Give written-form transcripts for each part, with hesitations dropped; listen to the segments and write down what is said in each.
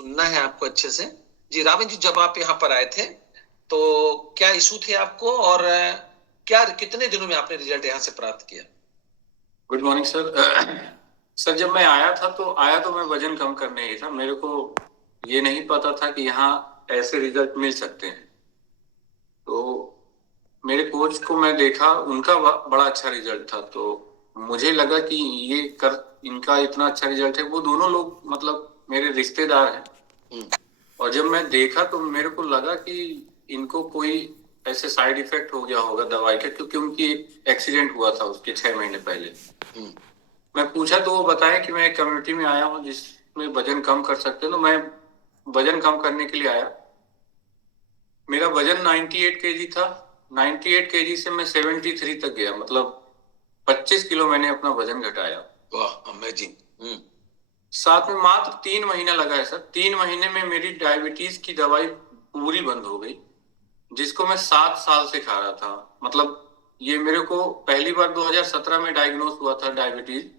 सुनना है आपको अच्छे से। जी रावण जी, जब आप यहाँ पर आए थे तो क्या इशू थे आपको, और क्या कितने दिनों में आपने रिजल्ट यहाँ से प्राप्त किया? Good morning sir. सर जब मैं आया तो मैं वजन कम करने ही था। मेरे को ये नहीं पता था कि यहाँ ऐसे रिजल्ट मिल सकते हैं। तो मेरे कोच को मैं देखा, उनका बड़ा अच्छा रिजल्ट था, तो मुझे लगा कि ये कर इनका इतना अच्छा रिजल्ट है। वो दोनों लोग मतलब मेरे रिश्तेदार हैं। और जब मैं देखा तो मेरे को लगा कि इनको कोई ऐसे साइड इफेक्ट हो गया होगा दवाई का, क्योंकि उनकी एक एक्सीडेंट हुआ था उसके 6 महीने पहले। मैं पूछा तो वो बताया कि मैं एक कम्युनिटी में आया हूँ जिसमें वजन कम कर सकते हैं, तो मैं वजन कम करने के लिए आया। मेरा वजन 98 केजी था। 98 केजी से मैं 73 तक गया, मतलब 25 किलो मैंने अपना वजन घटाया। वाह, अमेजिंग। साथ में मात्र 3 महीना लगा है सर। 3 महीने में मेरी डायबिटीज की दवाई पूरी बंद हो गई, जिसको मैं 7 साल से खा रहा था। मतलब ये मेरे को पहली बार 2017 में डायग्नोस हुआ था डायबिटीज,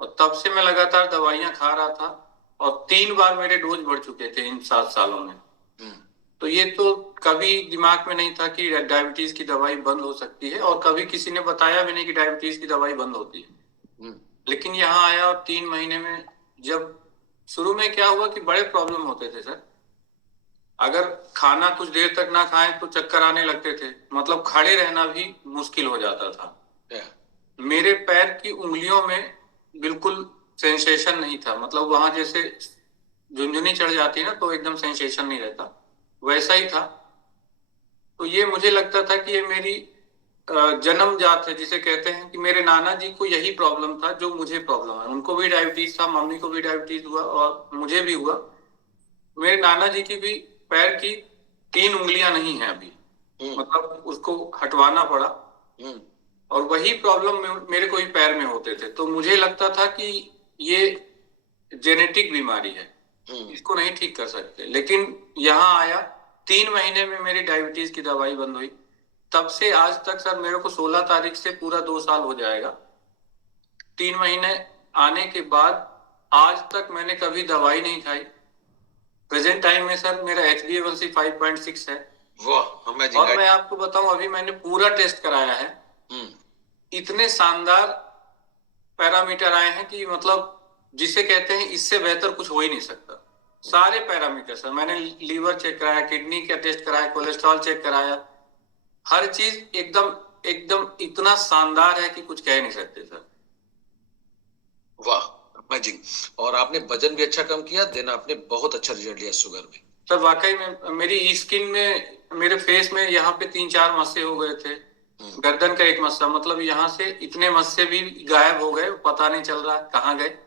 और तब से मैं लगातार दवाइयां खा रहा था। और 3 बार मेरे डोज बढ़ चुके थे इन 7 सालों में। तो ये तो कभी दिमाग में नहीं था कि डायबिटीज की दवाई बंद हो सकती है, और कभी किसी ने बताया भी नहीं कि डायबिटीज की दवाई बंद होती है। लेकिन यहाँ आया और 3 महीने में, जब शुरू में क्या हुआ कि बड़े प्रॉब्लम होते थे सर। अगर खाना कुछ देर तक ना खाएं तो चक्कर आने लगते थे, मतलब खड़े रहना भी मुश्किल हो जाता था। मेरे पैर की उंगलियों में बिल्कुल सेंसेशन नहीं था, मतलब वहां जैसे झुनझुनी चढ़ जाती है ना, तो एकदम सेंसेशन नहीं रहता, वैसा ही था। तो ये मुझे लगता था कि ये मेरी जन्म जात है, जिसे कहते हैं कि मेरे नाना जी को यही प्रॉब्लम था जो मुझे प्रॉब्लम है। उनको भी डायबिटीज था, मम्मी को भी डायबिटीज हुआ और मुझे भी हुआ। मेरे नाना जी की भी पैर की 3 उंगलियां नहीं है अभी, मतलब उसको हटवाना पड़ा। और वही प्रॉब्लम मेरे को ही पैर में होते थे। तो मुझे लगता था कि ये जेनेटिक बीमारी है, इसको नहीं ठीक कर सकते। लेकिन यहाँ आया, 3 महीने में मेरी डायबिटीज की दवाई बंद हुई। तब से आज तक सर, मेरे को 16 तारीख से पूरा 2 साल हो जाएगा। 3 महीने आने के बाद आज तक मैंने कभी दवाई नहीं खाई। प्रेजेंट टाइम में सर मेरा HbA1c 5.6 है। वाह, और मैं आपको बताऊं, अभी मैंने पूरा टेस्ट कराया है। इतने शानदार पैरामीटर आए हैं कि मतलब जिसे कहते हैं इससे बेहतर कुछ हो ही नहीं सकता। सारे पैरामीटर सर, मैंने लीवर चेक कराया, किडनी का टेस्ट कराया, कोलेस्ट्रॉल चेक कराया, हर चीज एकदम एकदम इतना शानदार है कि कुछ कह नहीं सकते सर। वाह, अमेजिंग। और आपने वजन भी अच्छा कम किया, देन आपने बहुत अच्छा रिजल्ट लिया शुगर में। सर वाकई में मेरी स्किन में, मेरे फेस में यहाँ पे 3-4 मस्से हो गए थे। गर्दन का एक मस्सा, मतलब यहाँ से इतने मस्से भी गायब हो गए, पता नहीं चल रहा कहाँ गए।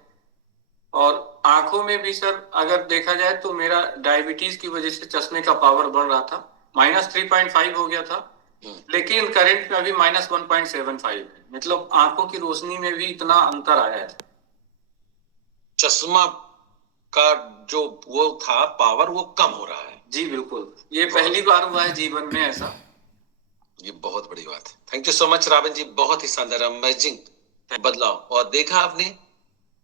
और आंखों में भी सर अगर देखा जाए तो मेरा डायबिटीज की वजह से चश्मे का पावर बढ़ रहा था, -3.5 हो गया था। लेकिन करंट में अभी -1.75 है, मतलब आंखों की रोशनी में भी इतना अंतर आया है। चश्मा का जो वो था पावर, वो कम हो रहा है। जी बिल्कुल, ये पहली बार हुआ है जीवन में ऐसा। ये बहुत बड़ी बात है। Thank you so much Ravan ji, बहुत ही शानदार, अमेजिंग बदलाव। और देखा आपने